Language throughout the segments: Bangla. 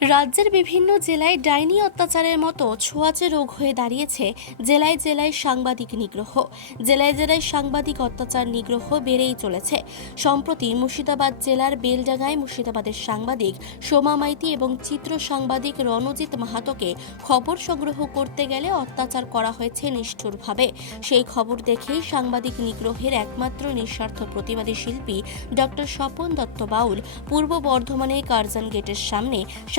রাজ্যের বিভিন্ন জেলায় ডাইনি অত্যাচারের মতো ছোঁয়াচে রোগ হয়ে দাঁড়িয়েছে জেলায় জেলায় সাংবাদিক নিগ্রহ। জেলায় জেলায় সাংবাদিক অত্যাচার নিগ্রহ বেড়েই চলেছে। সম্প্রতি মুর্শিদাবাদ জেলার বেলডাঙ্গায় মুর্শিদাবাদের সাংবাদিক সোমা মাইতি এবং চিত্র সাংবাদিক রণজিৎ মাহাতোকে খবর সংগ্রহ করতে গেলে অত্যাচার করা হয়েছে নিষ্ঠুরভাবে। সেই খবর দেখেই সাংবাদিক নিগ্রহের একমাত্র নিঃস্বার্থ প্রতিবাদী শিল্পী ডক্টর স্বপন দত্ত বাউল পূর্ব বর্ধমানে কার্জন গেটের সামনে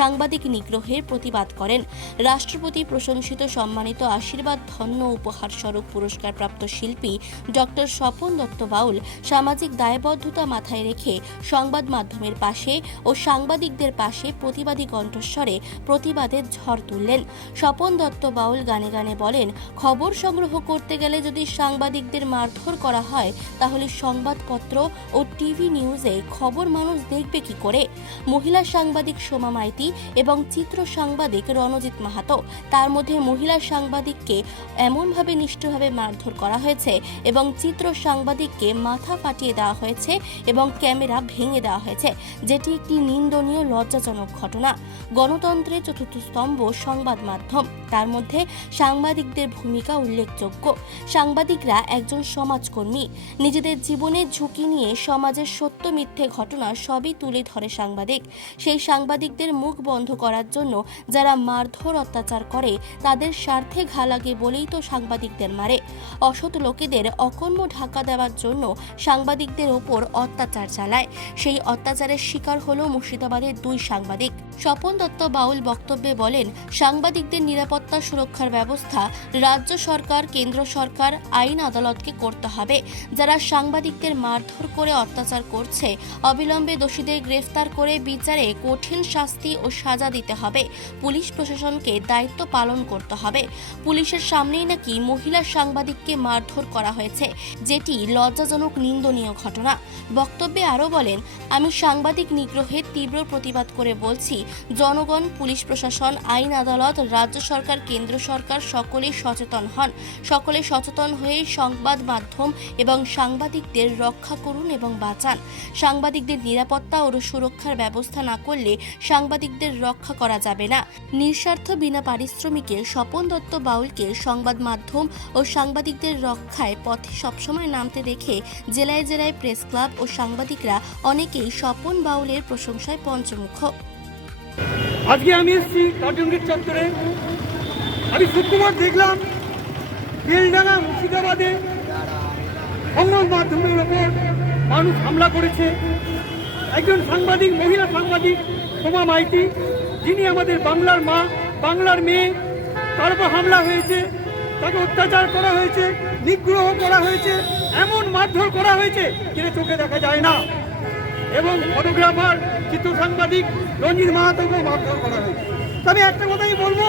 সাংবাদিক নিগ্রহের প্রতিবাদ করেন। রাষ্ট্রপতি প্রশংসিত সম্মানিত আশীর্বাদ, ধন্য উপহার স্বরূপ পুরস্কারপ্রাপ্ত শিল্পী ডক্টর স্বপন দত্ত বাউল সামাজিক দায়বদ্ধতা মাথায় রেখে সংবাদ মাধ্যমের পাশে ও সাংবাদিকদের পাশে প্রতিবাদী কণ্ঠস্বরে প্রতিবাদের ঝড় তুললেন। স্বপন দত্ত বাউল গানে গানে বলেন, খবর সংগ্রহ করতে গেলে যদি সাংবাদিকদের মারধর করা হয়, তাহলে সংবাদপত্র ও টিভি নিউজে খবর মানুষ দেখবে কি করে? মহিলা সাংবাদিক সোমা মাইতি এবং চিত্র সাংবাদিক রণজিৎ মাহাতো। তার মধ্যে মহিলা সাংবাদিককে এমনভাবে নিষ্ঠভাবে মারধর করা হয়েছে এবং চিত্র সাংবাদিককে মাথা ফাটিয়ে দেওয়া হয়েছে এবং ক্যামেরা ভেঙে দেওয়া হয়েছে। যেটি একটি নিন্দনীয়, লজ্জাজনক ঘটনা। গণতন্ত্রের চতুর্থ স্তম্ভ সংবাদ মাধ্যম। তার মধ্যে সাংবাদিকদের ভূমিকা উল্লেখযোগ্য। সাংবাদিকরা একজন সমাজকর্মী। নিজেদের জীবনের ঝুঁকি নিয়ে সমাজের সত্য মিথ্যে ঘটনা সবই তুলে ধরে সাংবাদিক। সেই সাংবাদিকদের মুখ বন্ধ করার জন্য যারা মারধর অত্যাচার করে, তাদের স্বার্থে ঘা লাগে বলেই তো সাংবাদিকদের মারে। অসৎ লোকেদের অকর্ম ঢাকা দেওয়ার জন্য সাংবাদিকদের ওপর অত্যাচার চালায়। সেই অত্যাচারের শিকার হলো মুর্শিদাবাদের দুই সাংবাদিক। স্বপন দত্ত বাউল বক্তব্যে বলেন, সাংবাদিকদের নিরাপত্তা সুরক্ষার ব্যবস্থা রাজ্য সরকার, কেন্দ্র সরকার, আইন আদালতকে করতে হবে। যারা সাংবাদিকদের মারধর করে অত্যাচার করছে, অবিলম্বে দোষীদের গ্রেফতার করে বিচারে কঠিন শাস্তি ও সাজা দিতে হবে। পুলিশ প্রশাসনকে দায়িত্ব পালন করতে হবে। পুলিশের সামনেই নাকি মহিলা সাংবাদিককে মারধর করা হয়েছে, যেটি লজ্জাজনক নিন্দনীয় ঘটনা। বক্তব্যে আরও বলেন, আমি সাংবাদিক নিগ্রহের তীব্র প্রতিবাদ করে বলছি, জনগণ, পুলিশ প্রশাসন, আইন আদালত, রাজ্য সরকার, কেন্দ্র সরকার সকলেই সচেতন হন। সকলে সচেতন হয়ে সংবাদ মাধ্যম এবং সাংবাদিকদের রক্ষা করুন এবং বাঁচান। সাংবাদিকদের নিরাপত্তা ও সুরক্ষার ব্যবস্থা না করলে সাংবাদিকদের রক্ষা করা যাবে না। নিঃস্বার্থ বিনা পারিশ্রমিকে স্বপন দত্ত বাউলকে সংবাদ মাধ্যম ও সাংবাদিকদের রক্ষায় পথে সবসময় নামতে দেখে জেলায় জেলায় প্রেস ক্লাব ও সাংবাদিকরা অনেকেই স্বপন বাউলের প্রশংসায় পঞ্চমুখ। আজকে আমি এসেছি কার্টুনগেট চত্বরে। আমি শুক্রবার দেখলাম বেলডাঙ্গা মুর্শিদাবাদে সংবাদ মাধ্যমের ওপর মানুষ হামলা করেছে। একজন সাংবাদিক, মহিলা সাংবাদিক সোমা মাইতি, যিনি আমাদের বাংলার মা, বাংলার মেয়ে, তার উপর হামলা হয়েছে, তাকে অত্যাচার করা হয়েছে, নিগ্রহ করা হয়েছে, এমন মারধর করা হয়েছে যেটা চোখে দেখা যায় না। এবং ফটোগ্রাফার চিত্র সাংবাদিক রঞ্জিত মাহাতোকেও মারধর করা হয়েছে। তবে একটা কথাই বলব,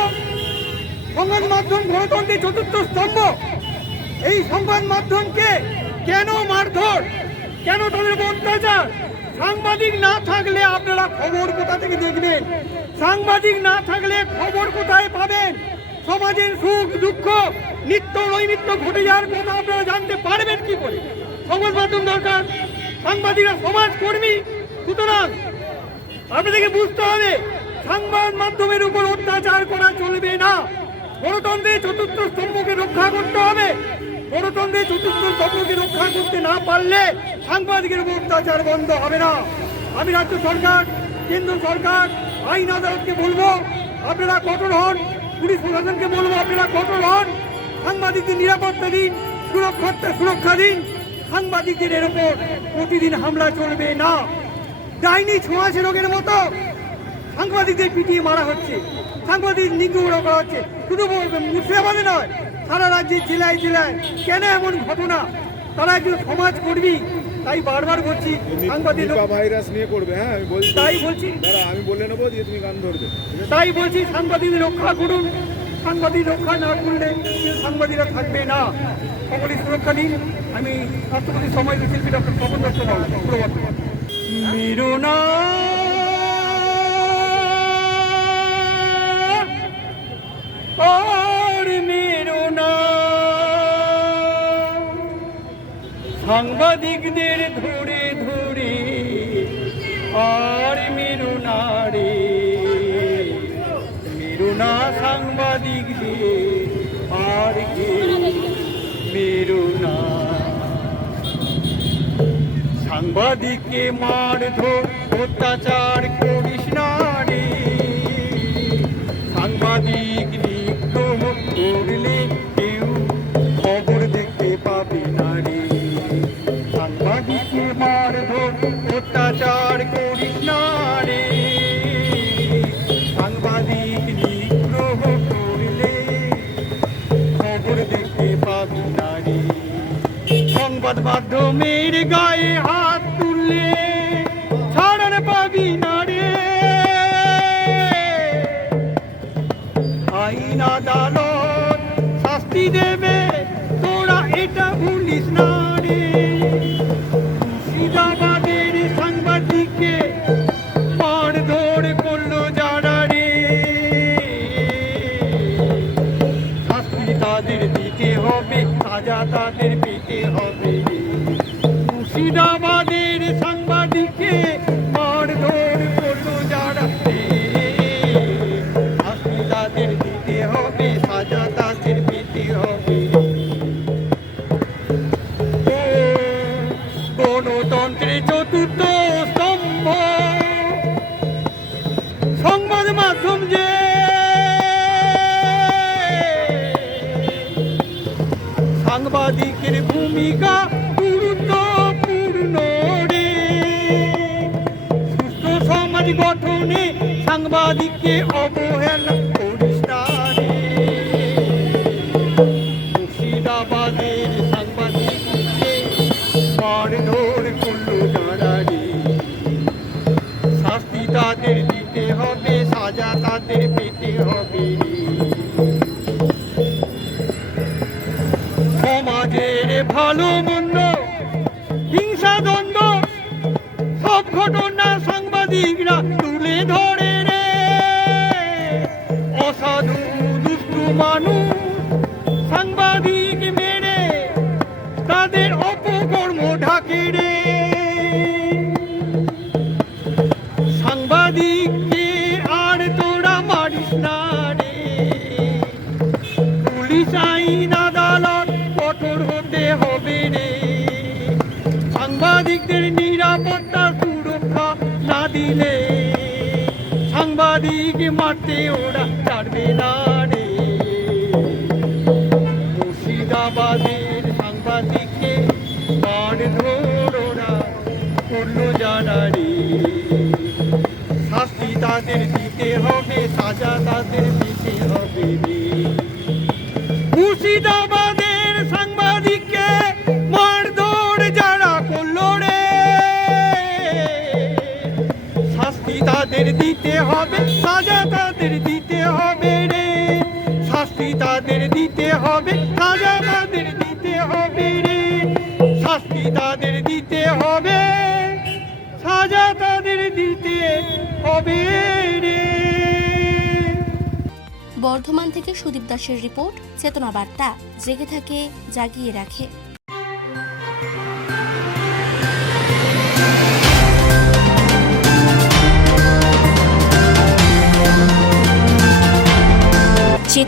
সংবাদ মাধ্যম গণতন্ত্রের চতুর্থ স্তম্ভ। এই সংবাদ মাধ্যমকে কেন মারধর, কেন তাদের অত্যাচার? সাংবাদিক না থাকলে আপনারা খবর কোথা থেকে দেখবেন? সাংবাদিক না থাকলে খবর কোথায় পাবেন? সমাজের সুখ, দুঃখ, নিত্য নৈমিত্য ঘটে যাওয়ার কথা আপনারা জানতে পারবেন কি করে? সংবাদ মাধ্যম দরকার। সাংবাদিকরা সমাজ কর্মী। সুতরাং আপনাদেরকে বুঝতে হবে, সংবাদ মাধ্যমের উপর অত্যাচার করা চলবে না। গণতন্ত্রের চতুর্থ স্তম্ভকে রক্ষা করতে হবে। গণতন্ত্রের চতুর্থ স্তম্ভকে রক্ষা করতে না পারলে সাংবাদিকের উপর অত্যাচার বন্ধ হবে না। আমি রাজ্য সরকার, কেন্দ্র সরকার, আইন আদালতকে বলব, আপনারা কঠোর হন, পুলিশ প্রশাসনকে বলব, আপনারা কঠোর হন। সাংবাদিকদের নিরাপত্তা দিন সুরক্ষা সুরক্ষা দিন। সাংবাদিকদের এর উপর প্রতিদিন হামলা চলবে না। ডাইনি ছোঁয়াশে রোগের মতো সাংবাদিকদের পিটিয়ে মারা হচ্ছে। সাংবাদিক নিগ্রহ করা হচ্ছে। শুধু মুর্শিদাবাদে নয় সারা রাজ্যের জেলায় জেলায় কেন এমন ঘটনা? তারা একজন সমাজ কর্মী তাই বারবার বলছি সাংবাদিক ভাইরাস নিয়ে করবে হ্যাঁ আমি বলছি। তাই বলছি আমি বলে নেব দিয়ে তুমি গান ধরবে। তাই বলছি সাংবাদিকদের রক্ষা করুন। সাংবাদিক রক্ষা না করলে সাংবাদিকরা থাকবে না। সকলের সুরক্ষা দিন আমি রাষ্ট্রপতি সময় শিল্পী ডক্টর পবন দত্ত মেরো না সাংবাদিকদের ধরে ধরে আর মেরো না রে না সাংবাদিক দিয়ে আর কে? মেরো না। সাংবাদিককে মারধর অত্যাচার করিস না রে। সাংবাদিক অত্যাচার করিস না সাংবাদিক নিগ্রহ করলে খবর দেখতে পাবি না রে সংবাদ মাধ্যমের গায়ে হাত তুললে ছাড়ার পাবি না রে আইন আদালত শাস্তি দেবে, তোরা এটা ভুলিস না রে হবে সাজা তাদের সাংবাদিকের ভূমিকা গুরুত্বপূর্ণ রে। সুস্থ সমাজ গঠনে সাংবাদিককে অবহেলা ঘটনা সাংবাদিকরা তুলে ধরে রে। অসাধু দুষ্টু মানুষ দিলে সাংবাদিক মারতে ওরা ছাড়বে না রে। মুর্শিদাবাদের সাংবাদিককে মারধর ওরা করল জানা রে। শাস্তি তাদের দিতে হবে, সাজা তাদের দিতে হবে। হবে। রে শাস্তি তাদের দিতে হবে সাজা তাদের দিতে হবে রে। শাস্তি তাদের দিতে হবে সাজা তাদের দিতে হবে রে। বর্ধমান থেকে সুদীপ দাসের রিপোর্ট, চেতনা বার্তা, জেগে থাকে, জাগিয়ে রাখে।